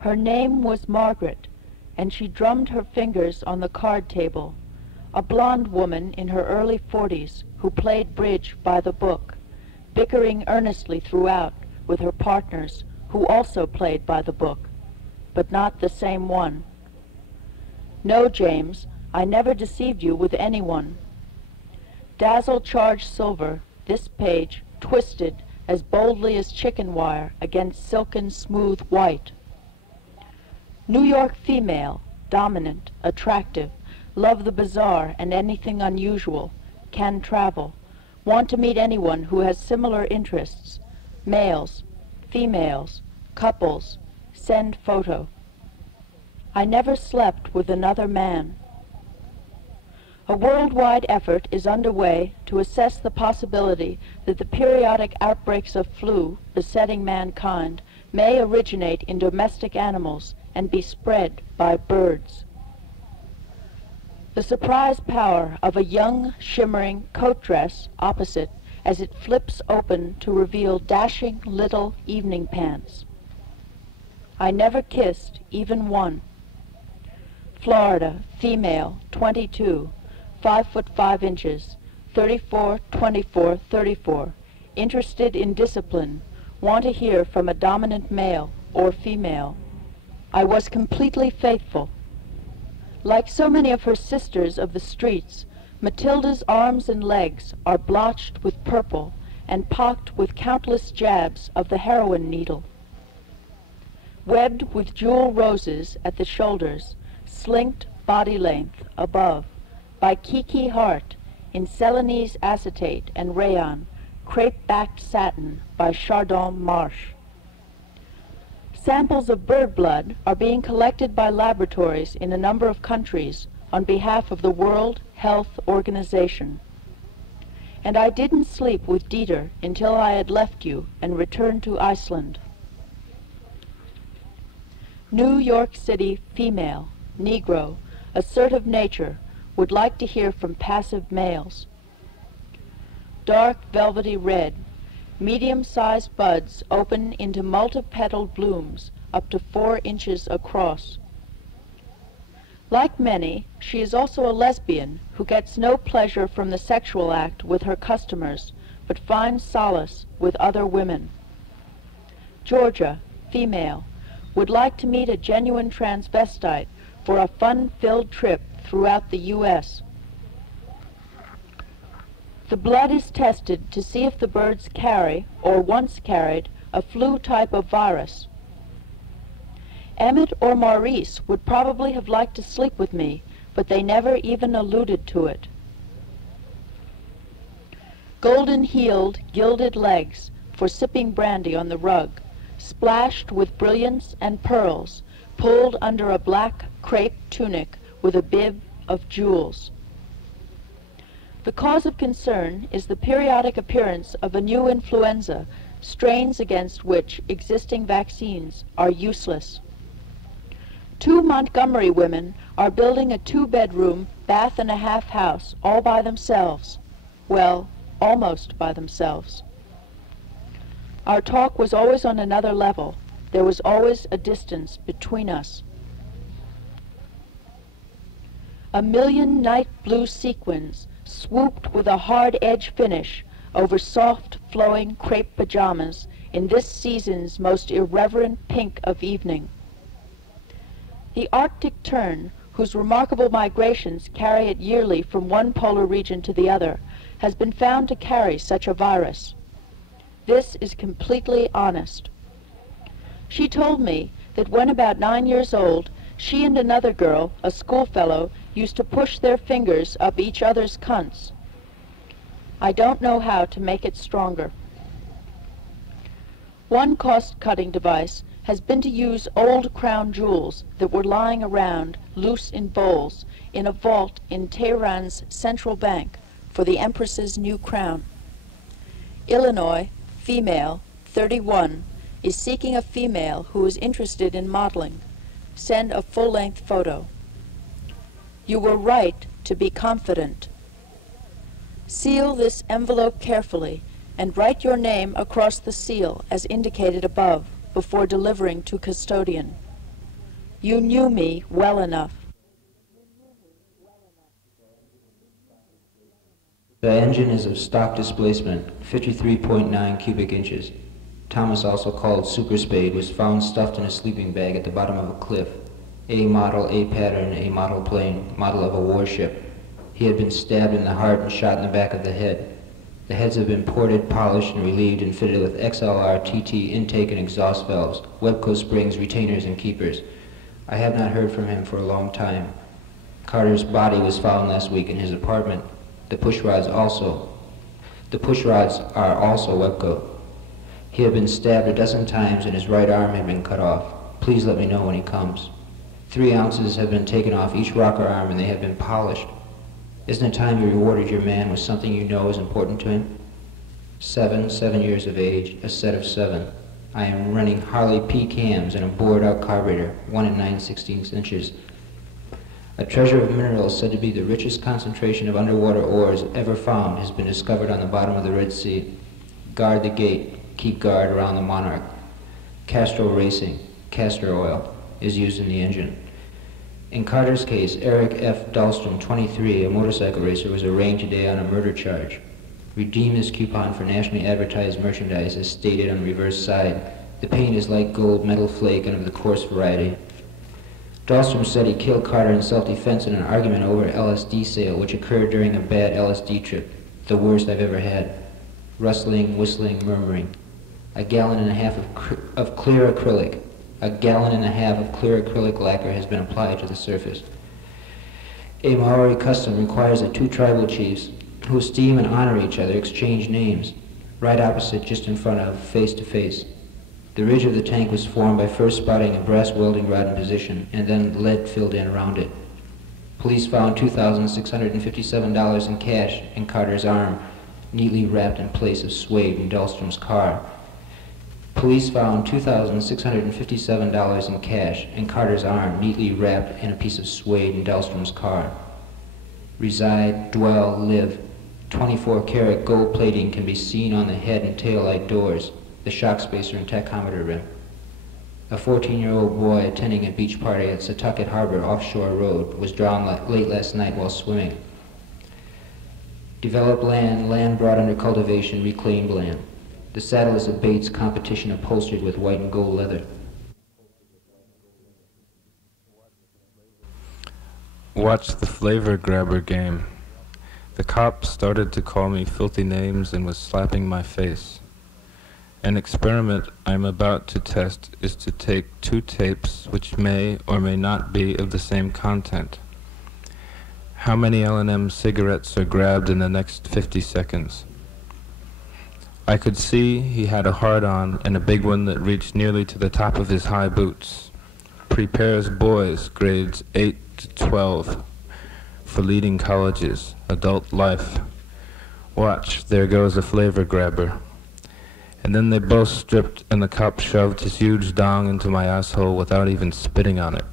Her name was Margaret, and she drummed her fingers on the card table, a blonde woman in her early 40s who played bridge by the book, bickering earnestly throughout with her partners who also played by the book, but not the same one. No, James, I never deceived you with anyone. Dazzle-charged silver, this page twisted as boldly as chicken wire against silken smooth white. New York female, dominant, attractive, love the bizarre and anything unusual, can travel, want to meet anyone who has similar interests, males, females, couples, send photo. I never slept with another man. A worldwide effort is underway to assess the possibility that the periodic outbreaks of flu besetting mankind may originate in domestic animals and be spread by birds. The surprise power of a young, shimmering coat dress opposite as it flips open to reveal dashing little evening pants. I never kissed even one. Florida, female, 22, 5'5", 34, 24, 34, interested in discipline, want to hear from a dominant male or female. I was completely faithful. Like so many of her sisters of the streets, Matilda's arms and legs are blotched with purple and pocked with countless jabs of the heroin needle. Webbed with jewel roses at the shoulders, slinked body length above, by Kiki Hart in Celanese acetate and rayon, crepe-backed satin by Chardon Marsh. Samples of bird blood are being collected by laboratories in a number of countries on behalf of the World Health Organization. And I didn't sleep with Dieter until I had left you and returned to Iceland. New York City female, Negro, assertive nature, would like to hear from passive males. Dark velvety red, medium-sized buds open into multi-petaled blooms up to 4 inches across. Like many, she is also a lesbian who gets no pleasure from the sexual act with her customers, but finds solace with other women. Georgia, female, would like to meet a genuine transvestite for a fun-filled trip throughout the U.S. The blood is tested to see if the birds carry, or once carried, a flu type of virus. Emmett or Maurice would probably have liked to sleep with me, but they never even alluded to it. Golden-heeled, gilded legs for sipping brandy on the rug, splashed with brilliants and pearls, pulled under a black crepe tunic with a bib of jewels. The cause of concern is the periodic appearance of a new influenza, strains against which existing vaccines are useless. 2 Montgomery women are building a 2-bedroom, bath-and-a-half house all by themselves. Well, almost by themselves. Our talk was always on another level. There was always a distance between us. A million night blue sequins swooped with a hard-edge finish over soft, flowing crepe pajamas in this season's most irreverent pink of evening. The Arctic tern, whose remarkable migrations carry it yearly from one polar region to the other, has been found to carry such a virus. This is completely honest. She told me that when about 9 years old, she and another girl, a schoolfellow, used to push their fingers up each other's cunts. I don't know how to make it stronger. One cost-cutting device has been to use old crown jewels that were lying around, loose in bowls, in a vault in Tehran's central bank for the Empress's new crown. Illinois, female, 31, is seeking a female who is interested in modeling. Send a full-length photo. You were right to be confident. Seal this envelope carefully and write your name across the seal as indicated above before delivering to custodian. You knew me well enough. The engine is of stock displacement, 53.9 cubic inches. Thomas, also called Super Spade, was found stuffed in a sleeping bag at the bottom of a cliff. A model, A pattern, A model plane, model of a warship. He had been stabbed in the heart and shot in the back of the head. The heads have been ported, polished, and relieved and fitted with XLR, TT, intake and exhaust valves, Webco springs, retainers, and keepers. I have not heard from him for a long time. Carter's body was found last week in his apartment. The push rods are also Webco. He had been stabbed a dozen times and his right arm had been cut off. Please let me know when he comes. 3 ounces have been taken off each rocker arm and they have been polished. Isn't it time you rewarded your man with something you know is important to him? 7 years of age, a set of 7. I am running Harley P cams and a bored-out carburetor, 1 9/16 inches. A treasure of minerals said to be the richest concentration of underwater ores ever found has been discovered on the bottom of the Red Sea. Guard the gate, keep guard around the Monarch. Castrol Racing, castor oil, is used in the engine. In Carter's case, Eric F. Dahlstrom, 23, a motorcycle racer, was arraigned today on a murder charge. Redeem this coupon for nationally advertised merchandise as stated on the reverse side. The paint is light gold metal flake and of the coarse variety. Dahlstrom said he killed Carter in self-defense in an argument over an LSD sale, which occurred during a bad LSD trip, the worst I've ever had. Rustling, whistling, murmuring. A gallon and a half of clear acrylic. A gallon and a half of clear acrylic lacquer has been applied to the surface. A Maori custom requires that 2 tribal chiefs who esteem and honor each other exchange names, right opposite, just in front of, face to face. The ridge of the tank was formed by first spotting a brass welding rod in position and then lead filled in around it. Police found $2,657 in cash in Carter's arm, neatly wrapped in place of suede in Dahlstrom's car. Police found $2,657 in cash in Carter's arm, neatly wrapped in a piece of suede in Dahlstrom's car. Reside, dwell, live. 24-karat gold plating can be seen on the head and tail light doors, the shock spacer and tachometer rim. A 14-year-old boy attending a beach party at Setauket Harbor Offshore Road was drowned late last night while swimming. Developed land, land brought under cultivation, reclaimed land. The saddle is a Bates competition upholstered with white and gold leather. Watch the flavor grabber game. The cop started to call me filthy names and was slapping my face. An experiment I'm about to test is to take 2 tapes which may or may not be of the same content. How many L&M cigarettes are grabbed in the next 50 seconds? I could see he had a hard-on and a big one that reached nearly to the top of his high boots. Prepares boys grades 8 to 12 for leading colleges, adult life. Watch, there goes a flavor grabber. And then they both stripped and the cop shoved his huge dong into my asshole without even spitting on it.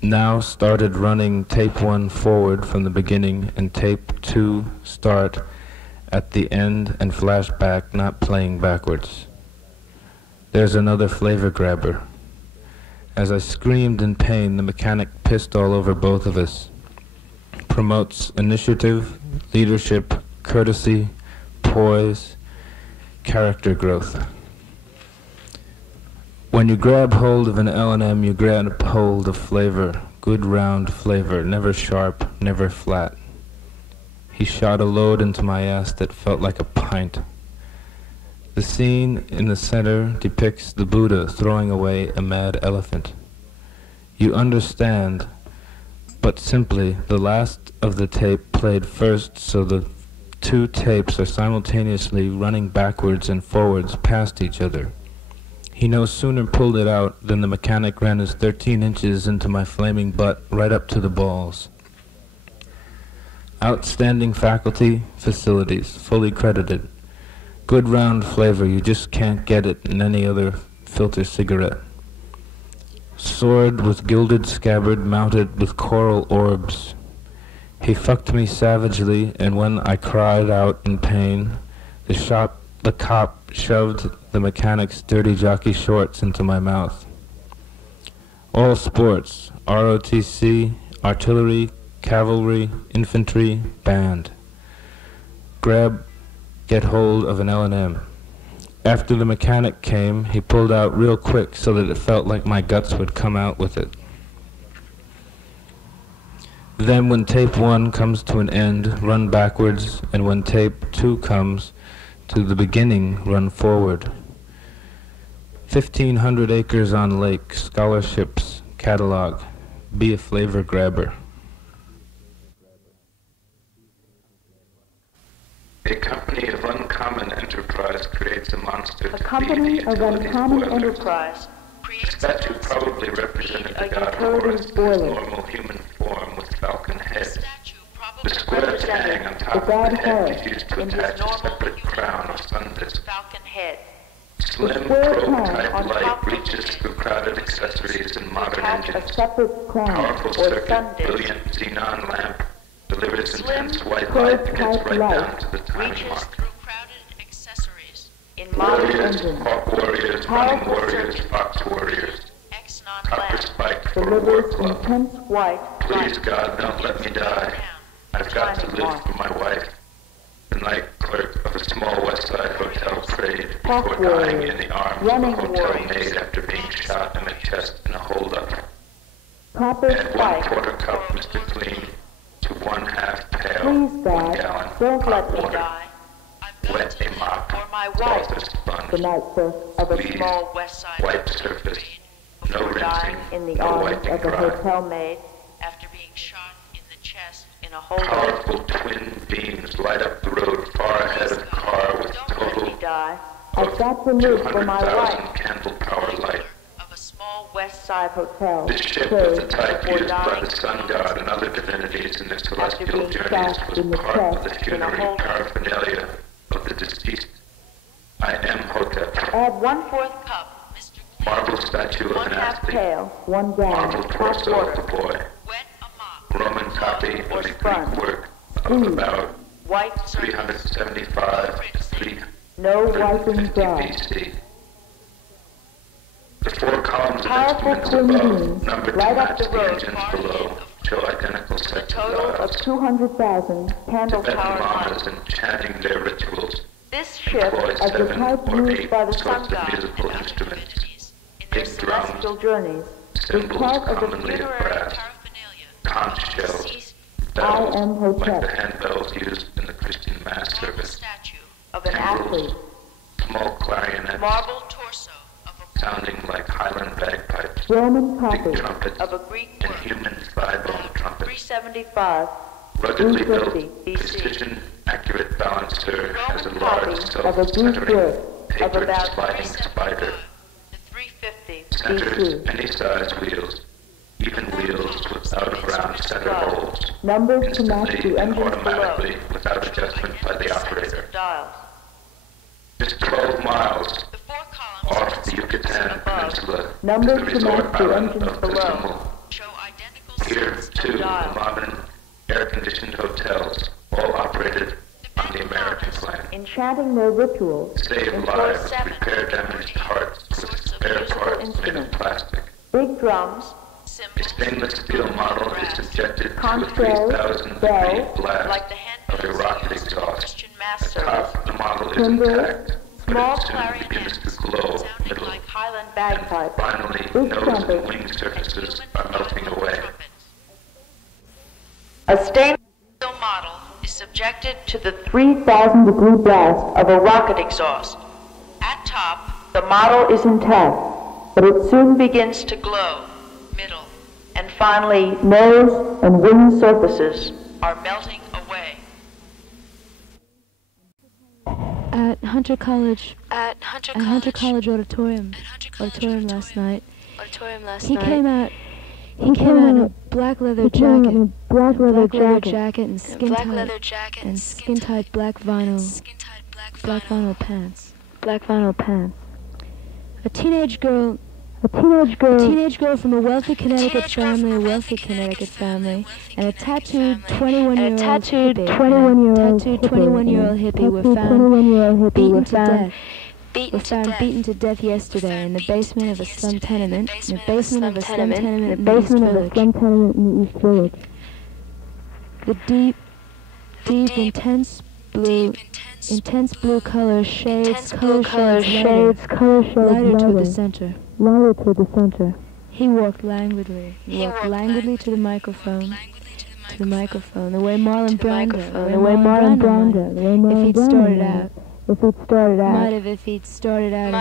Now started running tape 1 forward from the beginning and tape 2 start at the end and flash back, not playing backwards. There's another flavor grabber. As I screamed in pain, the mechanic pissed all over both of us. Promotes initiative, leadership, courtesy, poise, character growth. When you grab hold of an L&M, you grab hold of flavor, good round flavor, never sharp, never flat. He shot a load into my ass that felt like a pint. The scene in the center depicts the Buddha throwing away a mad elephant. You understand, but simply the last of the tape played first, so the 2 tapes are simultaneously running backwards and forwards past each other. He no sooner pulled it out than the mechanic ran his 13 inches into my flaming butt right up to the balls. Outstanding faculty, facilities, fully credited. Good round flavor, you just can't get it in any other filter cigarette. Sword with gilded scabbard mounted with coral orbs. He fucked me savagely, and when I cried out in pain, the cop shoved the mechanic's dirty jockey shorts into my mouth. All sports, ROTC, artillery, cavalry, infantry, band. Grab, get hold of an L&M. After the mechanic came, he pulled out real quick so that it felt like my guts would come out with it. Then when tape 1 comes to an end, run backwards, and when tape 2 comes to the beginning, run forward. 1,500 acres on lake, scholarships, catalog, be a flavor grabber. A company of uncommon enterprise creates a monster. A company of uncommon enterprise The statue probably represented the god Horus in his normal human form with falcon head. The square tang on top of the head is used to attach a separate crown of sun disk. Slim prototype light reaches through crowded accessories and modern engines. Powerful circuit, brilliant xenon lamp delivers intense white light that gets right down to the timing mark. Warriors, hawk warriors, running warriors, fox warriors. Copper spike for a war club. Please God, don't let me die. I've got to live for my wife. The night clerk of a small West Side hotel prayed before dying in the arms of a hotel maid after being shot in the chest in a holdup. Add 1/4 cup Mr. Clean to 1/2 pail, 1 gallon hot water. Wet a mop, cloth or sponge, squeeze, white surface, no rinsing, no wiping dry. Powerful twin beams light up the road far ahead of the car with total of 200,000 candle power light. This ship of the type used by the sun god and other divinities in their celestial journeys was part of the funerary paraphernalia of the deceased. I am Hotep. Add 1/4 cup, Mr. Marble statue of an athlete. 1 gallon Marble torso of the boy. Roman copy of a Greek work of about 375 to 350 BC. The 4 columns of instruments above, numbered to match the engines below, show identical sets of dials. 200,000 candle Tibetan power lamas and chanting their rituals This ship, employ as the 7 type or used 8 by the sorts sun of god musical instruments. Big celestial drums, journeys, cymbals part of the commonly of funerary brass, conch shells, bells like the handbells used in the Christian Mass service, of an timbrels, athlete, small clarinets, marble torso of a sounding like Highland bagpipes, Roman big copy trumpets, of a Greek and work, human thigh-bone trumpets. 375, Ruggedly 350 built, BC. precision-accurate balancer has a Roman large copy of a Greek self-centering, work of tapered about sliding 375 spider. to 350 Centers BC. any size wheels, even wheels without a round center holes, Numbers to match instantly the and engines below. automatically without adjustment by the operator. Dials. Just 12 miles The 4 columns off the Yucatan Peninsula to Numbers the to resort match the island engines of below. Cozumel. show identical Here, sets too, of the dials. modern air-conditioned hotels, all operated on the American plan. Enchanting their rituals, Save employ lives, 7 repair damaged hearts with spare parts made of plastic. big drums, A cymbals, stainless steel model is subjected to a conch 3,000 bells, degree blast like the of a handbells rocket used in exhaust. Christian Mass The service. top of the model is Timber, intact, small but it soon begins to glow, sounding middle, like Highland and bagpipes. finally Big nose trumpet. and wing surfaces are melting away. A stainless steel model is subjected to the 3,000 degree blast of a rocket exhaust. At top, the model is intact, but it soon begins to glow, middle, and finally nose and wing surfaces are melting away. At Hunter College Auditorium last night. He came out in a black leather jacket and skin tight black vinyl pants. A teenage girl from a wealthy Connecticut family, and a tattooed 21-year-old hippie were found beaten to death were found beaten to death yesterday in the basement of a slum tenement, in the basement of a slum tenement in the East Village. The deep, intense blue color shades lighter toward the center. He walked languidly to the microphone, the way Marlon Brando, if he'd started out, might have if he'd started out in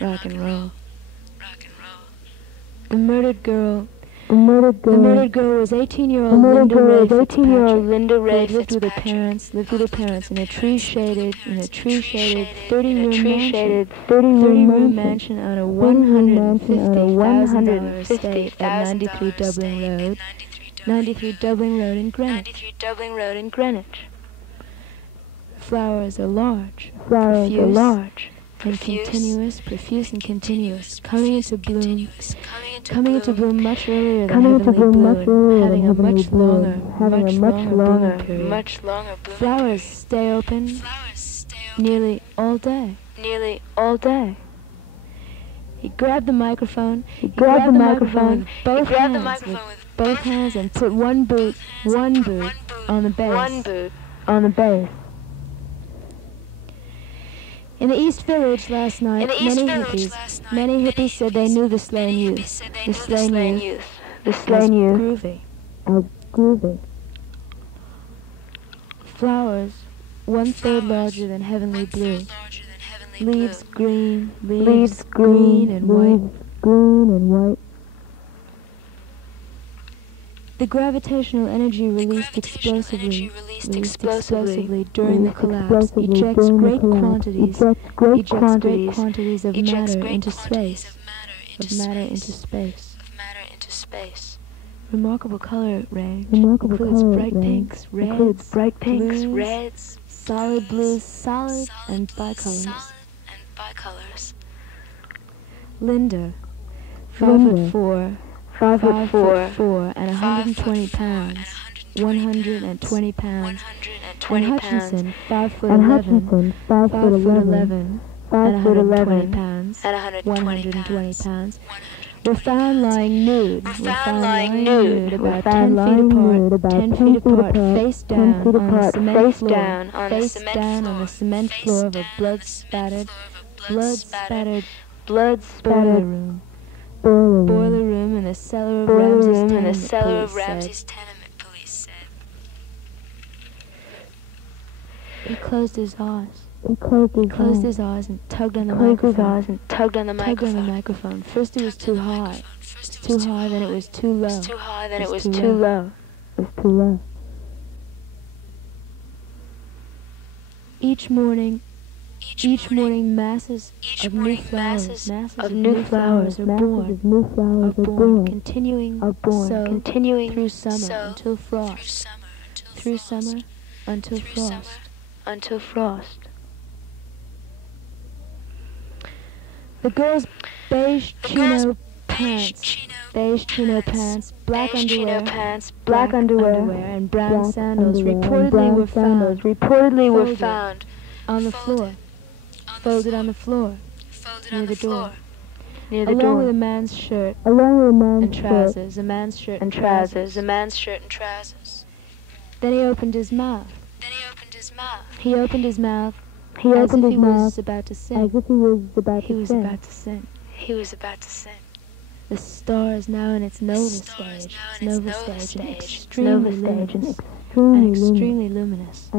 rock and roll. The murdered girl was 18-year-old Linda Ray lived with her parents in a tree-shaded 30-room mansion on a $150,000 estate at 93 Dublin Road in Greenwich. Flowers are large, profuse and continuous, coming into bloom much earlier than heavenly blue, having a much longer bloom period. Flowers stay open nearly all day. He grabbed the microphone with both hands and put one boot on the bass. In the East Village last night, many hippies said they knew the slain youth. Groovey. Flowers 1/3 larger than heavenly blue. Leaves green and white. The gravitational energy released explosively during the collapse ejects great quantities of matter into space. Remarkable color range includes bright pinks, reds, solid blues, solid and bicolors. Linda, 5'4", and 120 pounds, 120 pounds, and Hutchinson, 5'11", and 120 pounds, 120 pounds, were found lying nude, about 10 feet apart, face down on the cement floor of a blood-spattered boiler room in the cellar of Ramsey's tenement, police said. He closed his eyes. and tugged on the microphone. First it was too high. Then it was too low. Each morning, masses of new flowers are born, continuing through summer until frost. The girl's beige chino pants, black underwear, and brown sandals reportedly were found on the floor, folded on the floor, near the door. Along with a man's shirt and trousers, Then he opened his mouth. As if he was about to sing. He was about to sing. The star is now in its nova stage, and extremely luminous.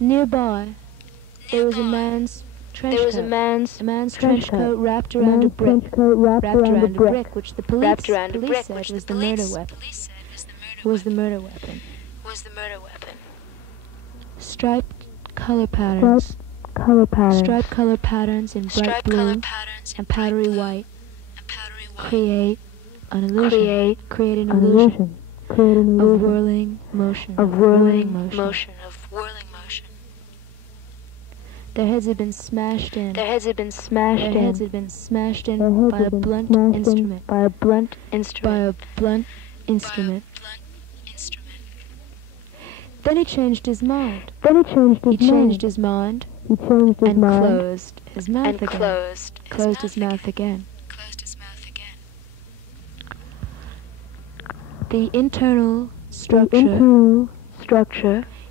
Nearby, there was a man's trench coat wrapped around a brick, which the police said was the murder weapon. Striped color patterns in bright blue and powdery white create an illusion of whirling motion. Their heads had been smashed in by a blunt instrument. Then he changed his mind. Then he changed his He changed his mind He changed his and mind. closed his mouth And again. closed His mouth again. The internal structure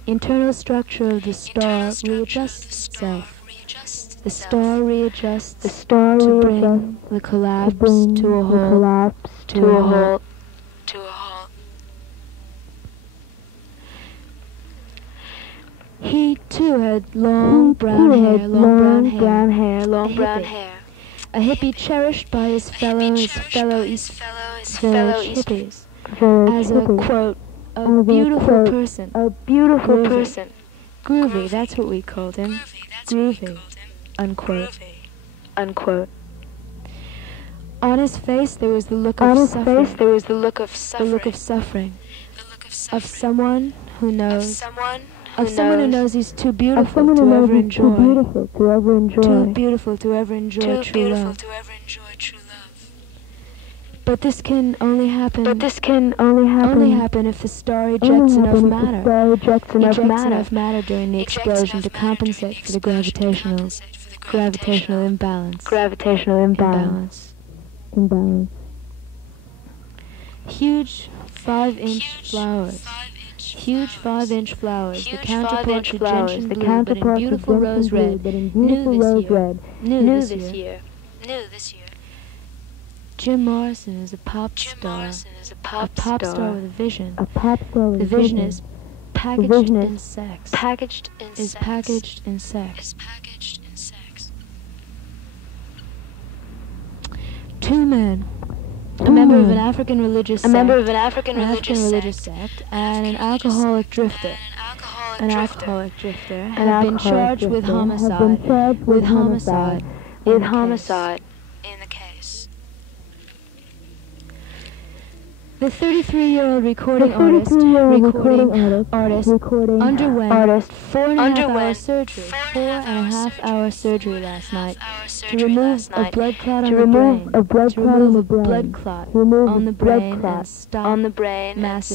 internal structure of the star readjusts itself. The star readjusts to bring the collapse to a halt. He too had long brown hair. A hippie cherished by his fellow East Village hippies as a quote, a beautiful person. Groovey, that's what we called him. Groovey, unquote. On his face there was the look of suffering. Of someone who knows he's too beautiful to ever enjoy. Too beautiful to ever enjoy true love. But this can only happen if the star ejects enough matter during the explosion to compensate for the gravitational imbalance. Huge 5-inch flowers, the counterpart to gentian blue, but in beautiful rose red, new this year. Jim Morrison is a pop star with a vision. The vision is packaged in sex. Two men, a member of an African religious sect, and an alcoholic drifter, have been charged with homicide in the case. The 33-year-old recording artist underwent 4.5-hour surgery last night to remove a blood clot on the brain and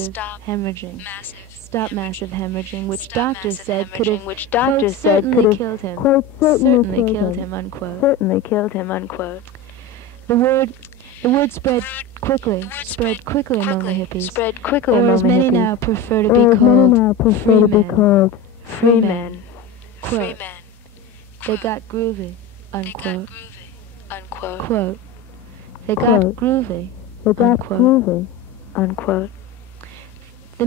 stop massive hemorrhaging, which doctors said could have certainly killed him, unquote. The word spread quickly among the hippies, or as many now prefer to be called free men. Quote, they got groovy, unquote. Quote, they got groovy, unquote. The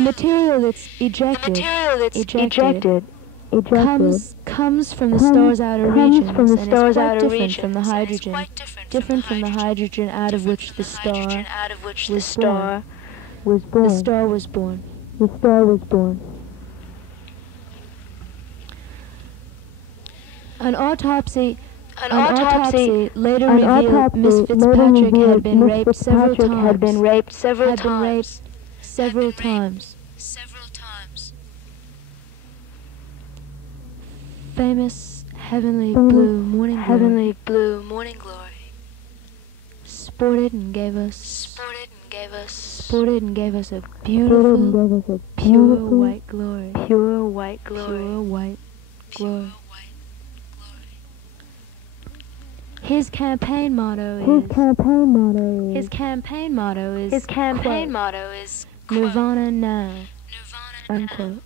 material that's ejected comes from the star's outer regions, and is quite different from the hydrogen out of which the star was born. An autopsy later revealed Miss Fitzpatrick had been raped several times. Famous heavenly blue morning glory sported and gave us a beautiful pure white glory. His campaign motto is Nirvana now, unquote.